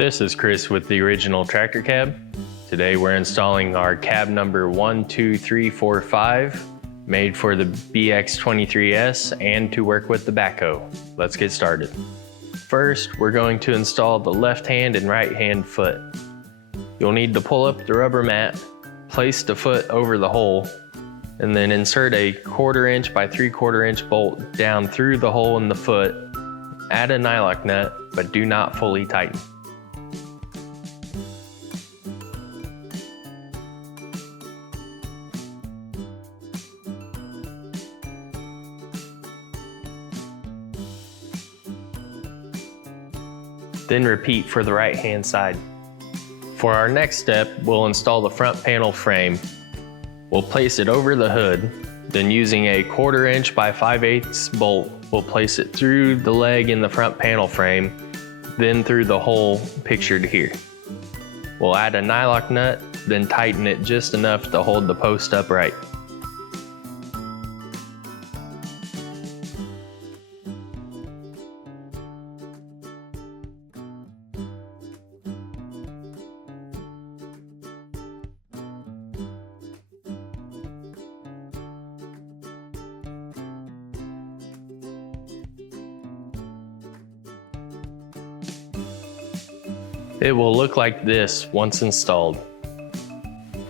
This is Chris with the original tractor cab. Today we're installing our cab number 12345, made for the Bx23s and to work with the backhoe. Let's get started. First, we're going to install the left hand and right hand foot. You'll need to pull up the rubber mat, place the foot over the hole, and then insert a 1/4 inch by 3/4 inch bolt down through the hole in the foot. Add a nylock nut, but do not fully tighten. Then repeat for the right hand side. For our next step, we'll install the front panel frame. We'll place it over the hood, then using a 1/4 inch by 5/8 bolt, we'll place it through the leg in the front panel frame, then through the hole pictured here. We'll add a nylock nut, then tighten it just enough to hold the post upright. It will look like this once installed.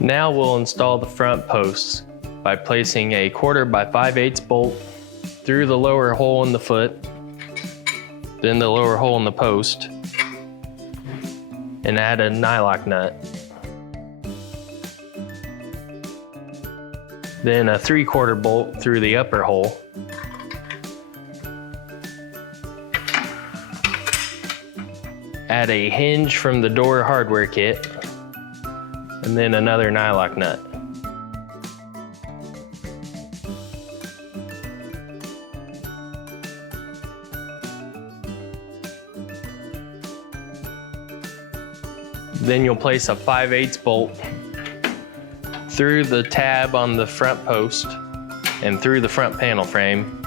Now we'll install the front posts by placing a 1/4 by 5/8 bolt through the lower hole in the foot, then the lower hole in the post, and add a nylock nut. Then a 3/4 bolt through the upper hole. Add a hinge from the door hardware kit, and then another nylock nut. Then you'll place a 5/8 bolt through the tab on the front post and through the front panel frame,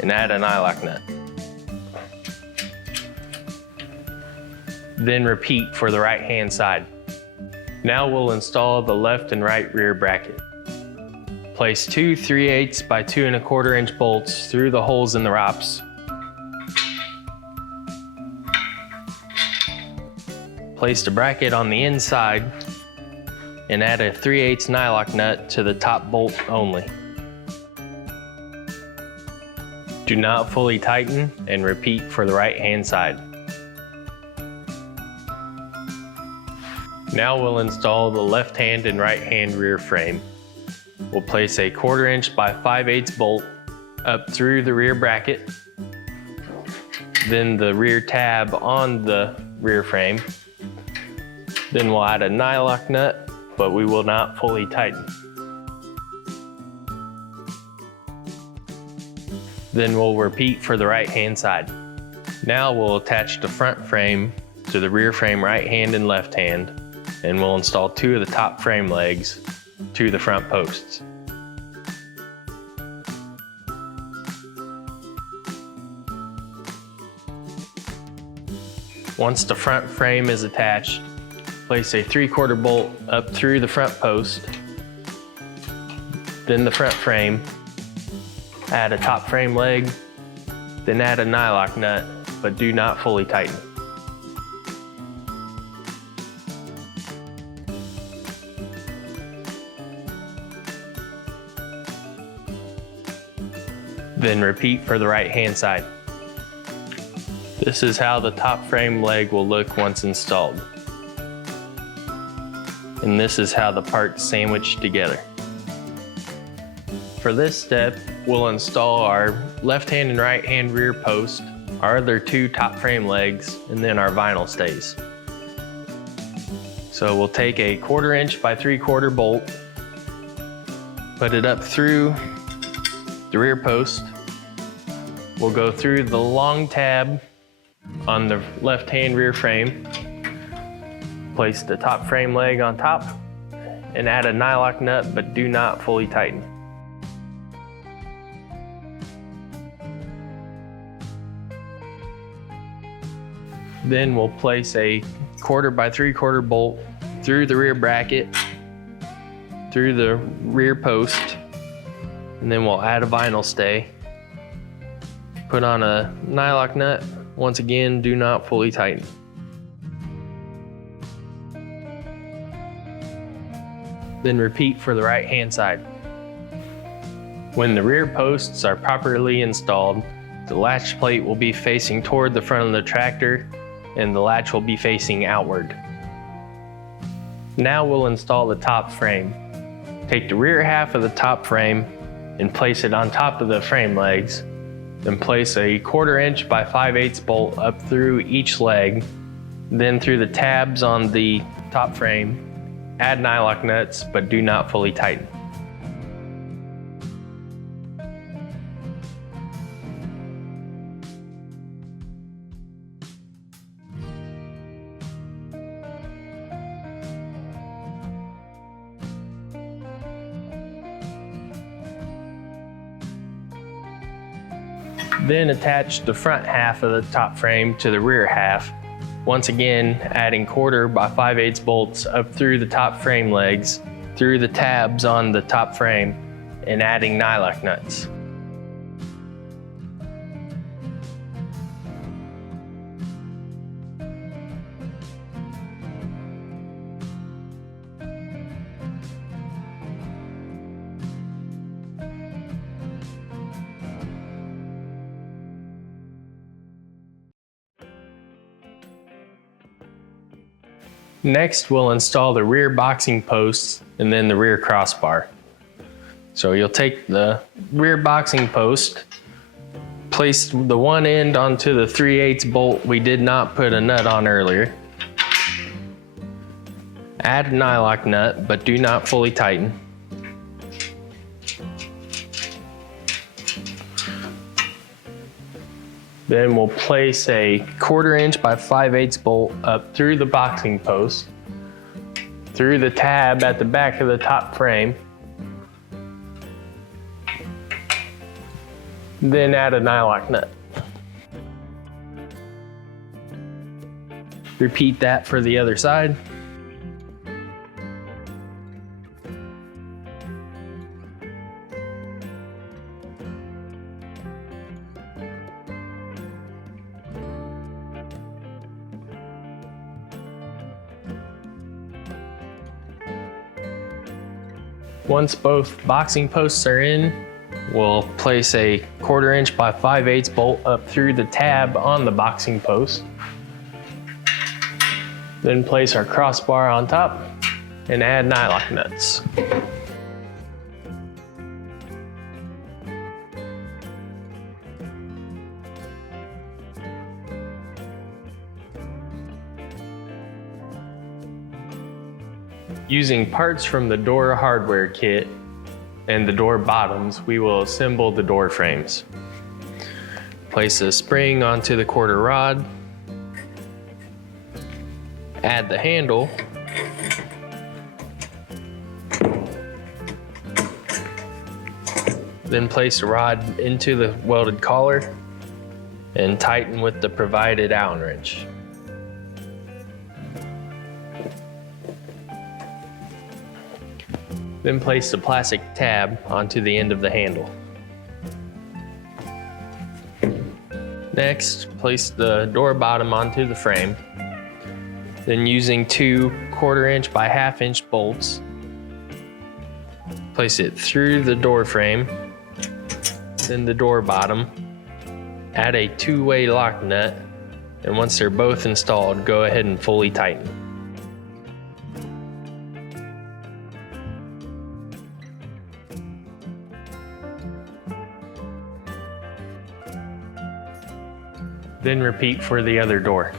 and add a nylock nut. Then repeat for the right hand side. Now we'll install the left and right rear bracket. Place two 3/8 by 2 1/4 inch bolts through the holes in the ROPS. Place the bracket on the inside and add a 3/8 nylock nut to the top bolt only. Do not fully tighten, and repeat for the right hand side. Now we'll install the left hand and right hand rear frame. We'll place a 1/4 inch by 5/8 bolt up through the rear bracket, then the rear tab on the rear frame. Then we'll add a nylock nut, but we will not fully tighten. Then we'll repeat for the right hand side. Now we'll attach the front frame to the rear frame right hand and left hand, and we'll install 2 of the top frame legs to the front posts. Once the front frame is attached, place a 3/4 bolt up through the front post, then the front frame, add a top frame leg, then add a nylock nut, but do not fully tighten. Then repeat for the right hand side. This is how the top frame leg will look once installed. And this is how the parts sandwich together. For this step, we'll install our left hand and right hand rear post, our other 2 top frame legs, and then our vinyl stays. So we'll take a 1/4 inch by 3/4 bolt, put it up through the rear post. We'll go through the long tab on the left hand rear frame, place the top frame leg on top, and add a nylock nut, but do not fully tighten. Then we'll place a 1/4 by 3/4 bolt through the rear bracket, through the rear post, and then we'll add a vinyl stay. Put on a nylock nut. Once again, do not fully tighten. Then repeat for the right hand side. When the rear posts are properly installed, the latch plate will be facing toward the front of the tractor and the latch will be facing outward. Now we'll install the top frame. Take the rear half of the top frame and place it on top of the frame legs. Then place a 1/4 inch by 5/8 bolt up through each leg, then through the tabs on the top frame. Add nylock nuts, but do not fully tighten. Then attach the front half of the top frame to the rear half. Once again, adding 1/4 by 5/8 bolts up through the top frame legs, through the tabs on the top frame, and adding nylock nuts. Next, we'll install the rear boxing posts and then the rear crossbar. So you'll take the rear boxing post, place the one end onto the 3/8 bolt we did not put a nut on earlier. Add a nylock nut, but do not fully tighten. Then we'll place a 1/4 inch by 5/8 bolt up through the boxing post, through the tab at the back of the top frame. Then add a nylock nut. Repeat that for the other side. Once both boxing posts are in, we'll place a 1/4 inch by 5/8 bolt up through the tab on the boxing post. Then place our crossbar on top and add nylock nuts. Using parts from the door hardware kit and the door bottoms, we will assemble the door frames. Place a spring onto the 1/4 rod, add the handle, then place the rod into the welded collar and tighten with the provided Allen wrench. Then place the plastic tab onto the end of the handle. Next, place the door bottom onto the frame. Then using two 1/4 inch by 1/2 inch bolts, place it through the door frame, then the door bottom. Add a 2-way lock nut, and once they're both installed, go ahead and fully tighten. Then repeat for the other door.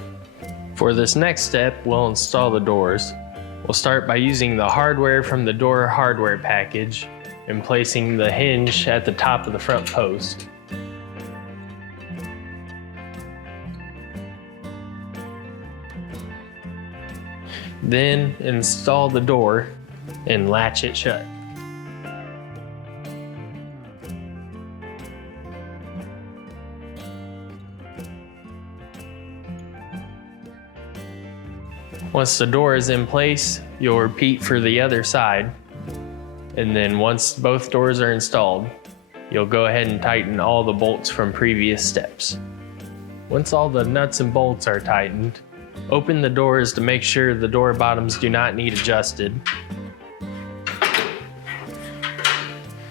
For this next step, we'll install the doors. We'll start by using the hardware from the door hardware package and placing the hinge at the top of the front post. Then install the door and latch it shut. Once the door is in place, you'll repeat for the other side. And then once both doors are installed, you'll go ahead and tighten all the bolts from previous steps. Once all the nuts and bolts are tightened, open the doors to make sure the door bottoms do not need adjusted.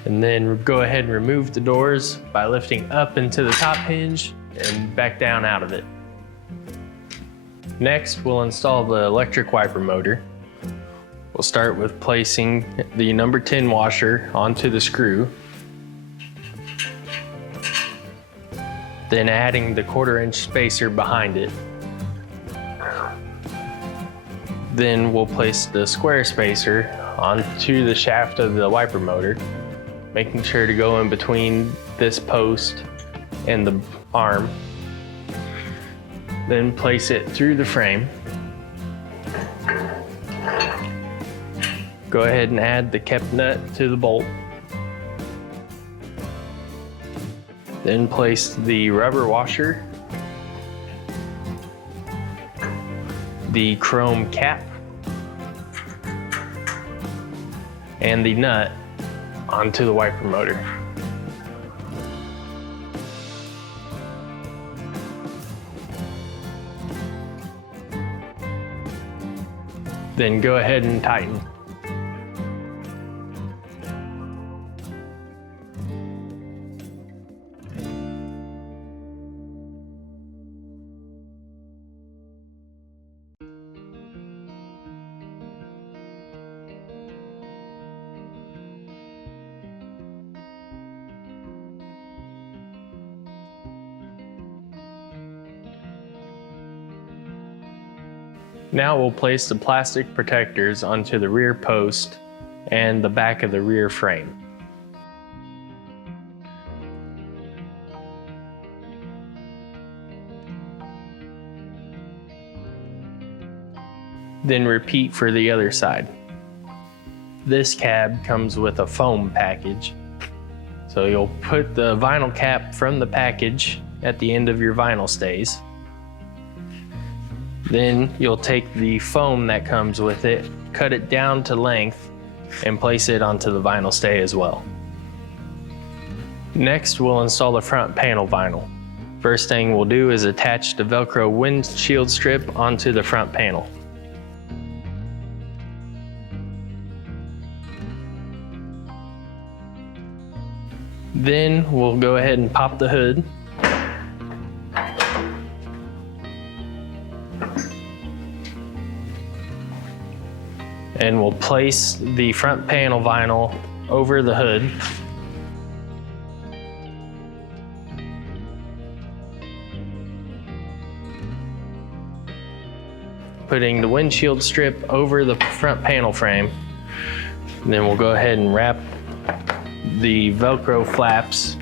And then go ahead and remove the doors by lifting up into the top hinge and back down out of it. Next, we'll install the electric wiper motor. We'll start with placing the number 10 washer onto the screw. Then adding the 1/4 inch spacer behind it. Then we'll place the square spacer onto the shaft of the wiper motor, making sure to go in between this post and the arm. Then place it through the frame. Go ahead and add the kept nut to the bolt. Then place the rubber washer, the chrome cap, and the nut onto the wiper motor. Then go ahead and tighten. Now we'll place the plastic protectors onto the rear post and the back of the rear frame. Then repeat for the other side. This cab comes with a foam package. So you'll put the vinyl cap from the package at the end of your vinyl stays. Then you'll take the foam that comes with it, cut it down to length, and place it onto the vinyl stay as well. Next, we'll install the front panel vinyl. First thing we'll do is attach the Velcro windshield strip onto the front panel. Then we'll go ahead and pop the hood. And we'll place the front panel vinyl over the hood. Putting the windshield strip over the front panel frame. And then we'll go ahead and wrap the Velcro flaps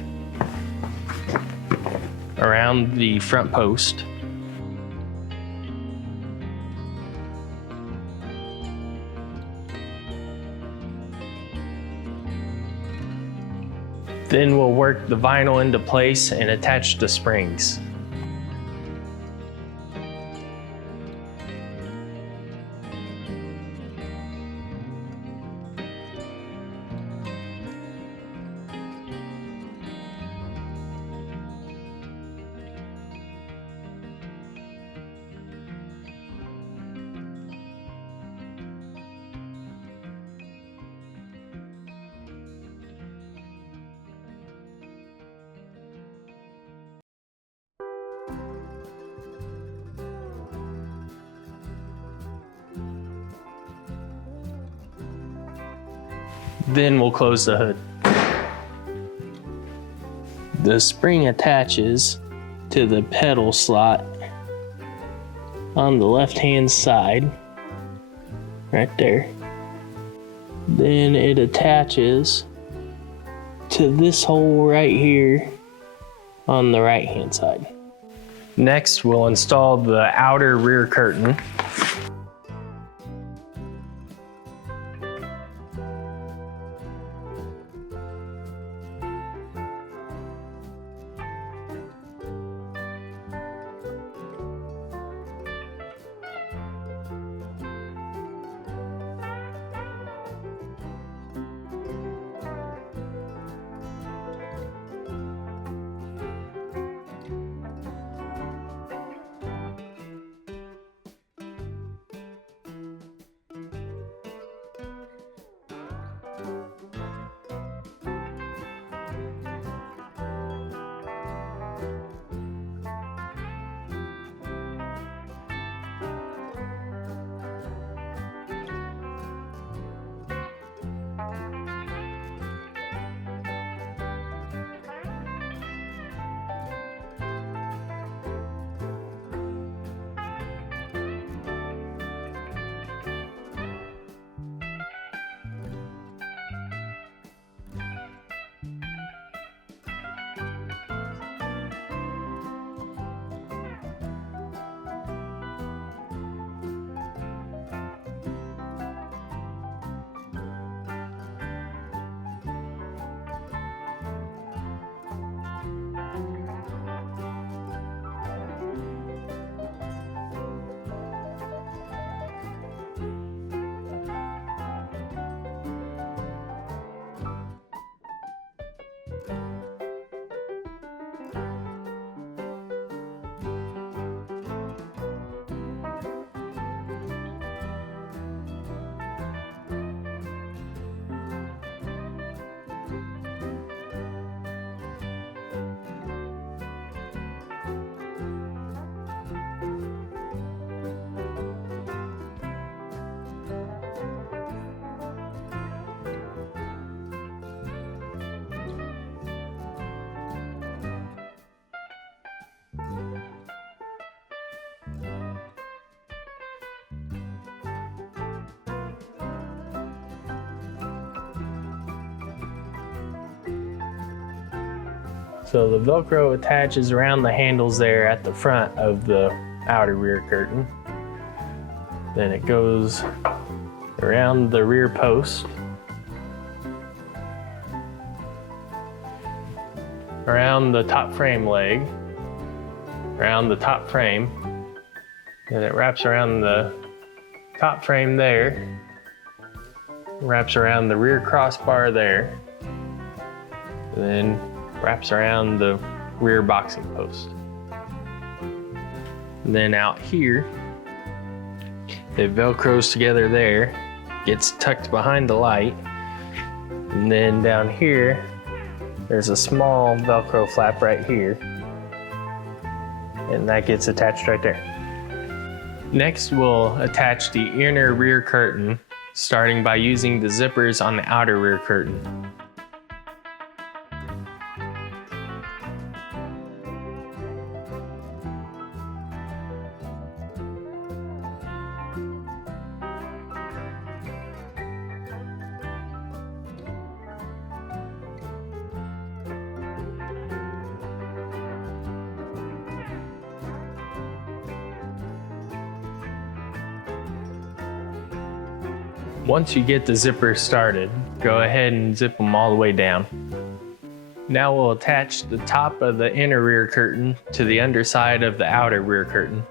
around the front post. Then we'll work the vinyl into place and attach the springs. Then we'll close the hood. The spring attaches to the pedal slot on the left-hand side, right there. Then it attaches to this hole right here on the right-hand side. Next, we'll install the outer rear curtain. So the Velcro attaches around the handles there at the front of the outer rear curtain. Then it goes around the rear post, around the top frame leg, around the top frame, and it wraps around the top frame there, wraps around the rear crossbar there, and then wraps around the rear boxing post. And then out here, it Velcros together there, gets tucked behind the light, and then down here, there's a small Velcro flap right here, and that gets attached right there. Next, we'll attach the inner rear curtain, starting by using the zippers on the outer rear curtain. Once you get the zipper started, go ahead and zip them all the way down. Now we'll attach the top of the inner rear curtain to the underside of the outer rear curtain.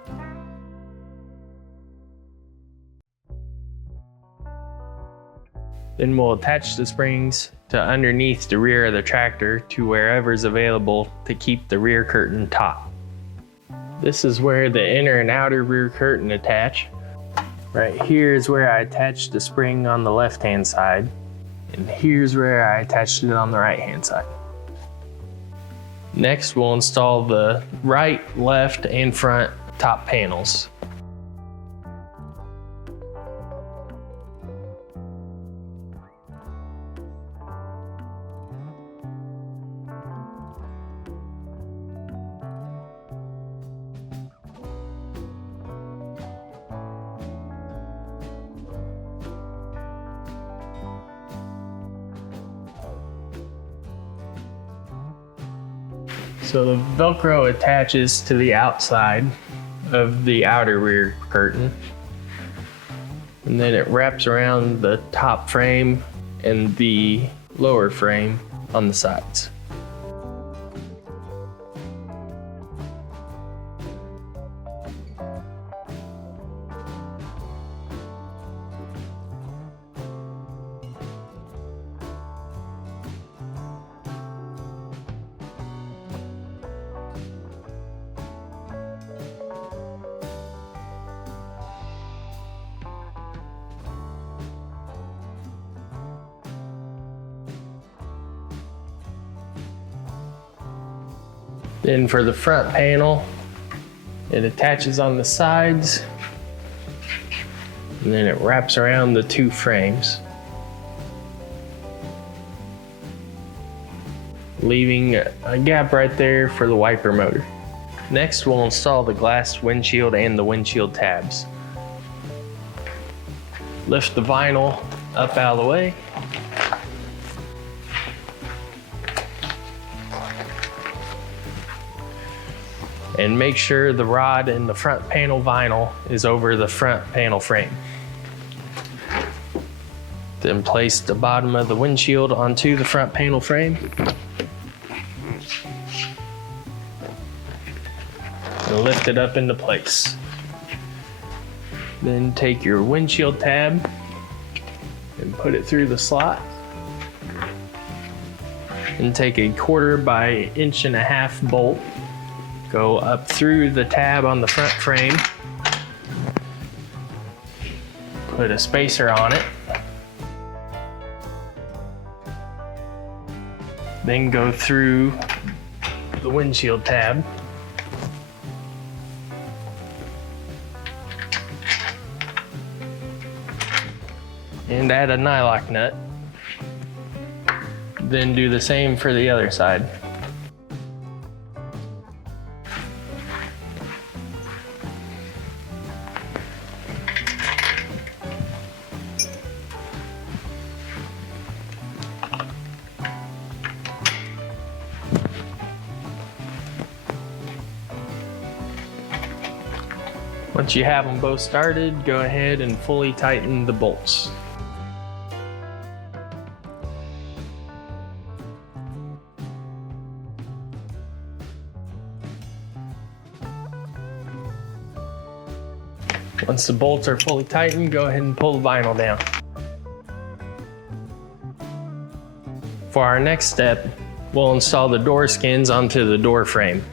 Then we'll attach the springs to underneath the rear of the tractor to wherever is available to keep the rear curtain taut. This is where the inner and outer rear curtain attach. Right here is where I attached the spring on the left-hand side, and here's where I attached it on the right-hand side. Next, we'll install the right, left, and front top panels. So the Velcro attaches to the outside of the outer rear curtain, and then it wraps around the top frame and the lower frame on the sides. Then for the front panel, it attaches on the sides, and then it wraps around the two frames, leaving a gap right there for the wiper motor. Next, we'll install the glass windshield and the windshield tabs. Lift the vinyl up out of the way. And make sure the rod in the front panel vinyl is over the front panel frame. Then place the bottom of the windshield onto the front panel frame. And lift it up into place. Then take your windshield tab and put it through the slot. And take a 1/4 by 1.5 inch bolt. Go up through the tab on the front frame. Put a spacer on it. Then go through the windshield tab. And add a nylock nut. Then do the same for the other side. Once you have them both started, go ahead and fully tighten the bolts. Once the bolts are fully tightened, go ahead and pull the vinyl down. For our next step, we'll install the door skins onto the door frame.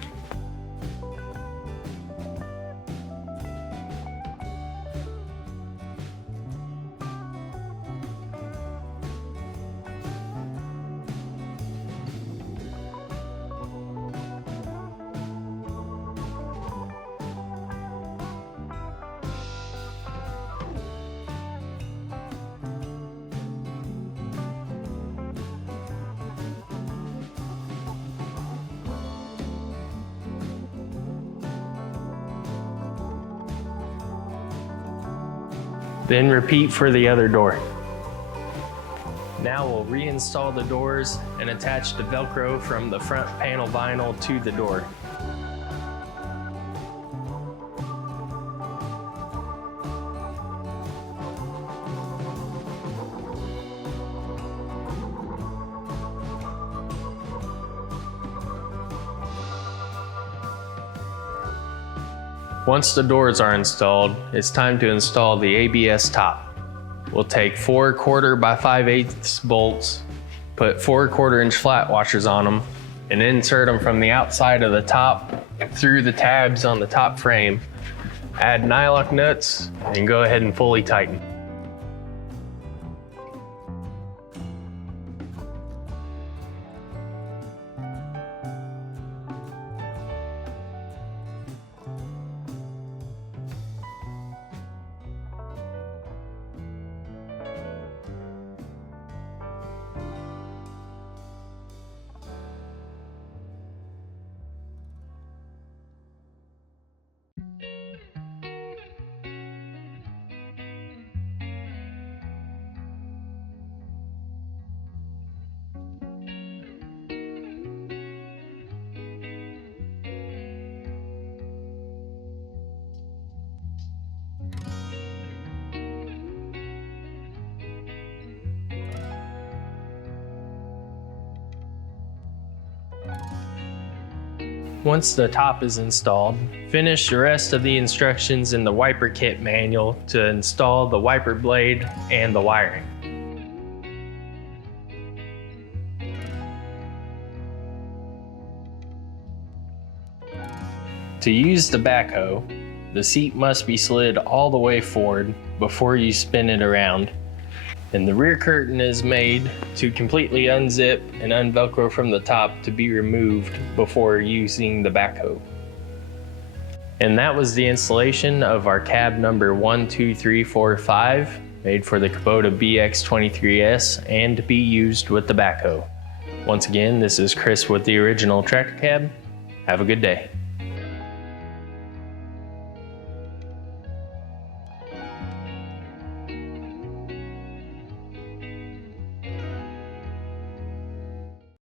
Then repeat for the other door. Now we'll reinstall the doors and attach the Velcro from the front panel vinyl to the door. Once the doors are installed, it's time to install the ABS top. We'll take 4 1/4 by 5/8 bolts, put 4 1/4 inch flat washers on them, and insert them from the outside of the top through the tabs on the top frame. Add nylock nuts and go ahead and fully tighten. Once the top is installed, finish the rest of the instructions in the wiper kit manual to install the wiper blade and the wiring. To use the backhoe, the seat must be slid all the way forward before you spin it around, and the rear curtain is made to completely unzip and unvelcro from the top to be removed before using the backhoe. And that was the installation of our cab number 12345, made for the Kubota Bx23s and to be used with the backhoe. Once again, this is Chris with the original tractor cab. Have a good day.